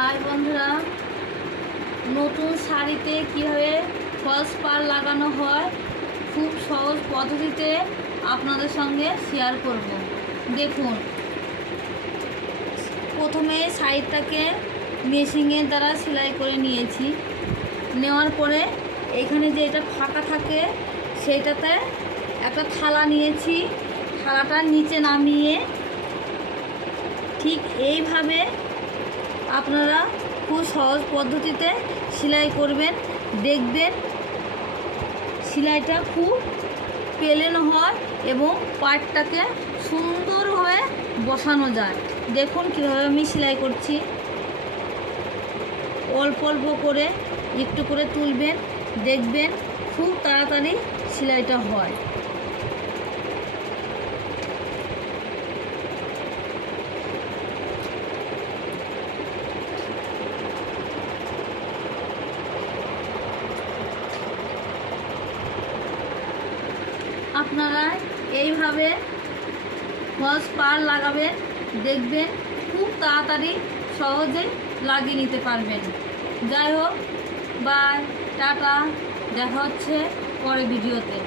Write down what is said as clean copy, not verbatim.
High বন্ধুরা, নতুন শাড়িতে কীভাবে ফলস পাড় লাগানো হয় খুব সহজ পদ্ধতিতে আপনাদের সঙ্গে শেয়ার করব। দেখুন, প্রথমে শাড়িটাকে মেশিনের দ্বারা সেলাই করে নিয়েছি। নেওয়ার পরে এখানে যে এটা ফাঁকা থাকে সেইটাতে একটা থালা নিয়েছি। থালাটা নিচে নামিয়ে ঠিক এইভাবে আপনারা খুব সহজ পদ্ধতিতে সেলাই করবেন। দেখবেন সেলাইটা খুব প্লেন হয় এবং পাড়টাকে সুন্দরভাবে বসানো যায়। দেখুন কীভাবে আমি সেলাই করছি। অল্প অল্প করে একটু করে তুলবেন, দেখবেন খুব তাড়াতাড়ি সেলাইটা হয়। আপনারা এইভাবে ফলস পাড় লাগাবেন, দেখবেন খুব তাড়াতাড়ি সহজেই লাগিয়ে নিতে পারবেন। যাই হোক, বাই, টাটা, দেখা হচ্ছে পরে ভিডিওতে।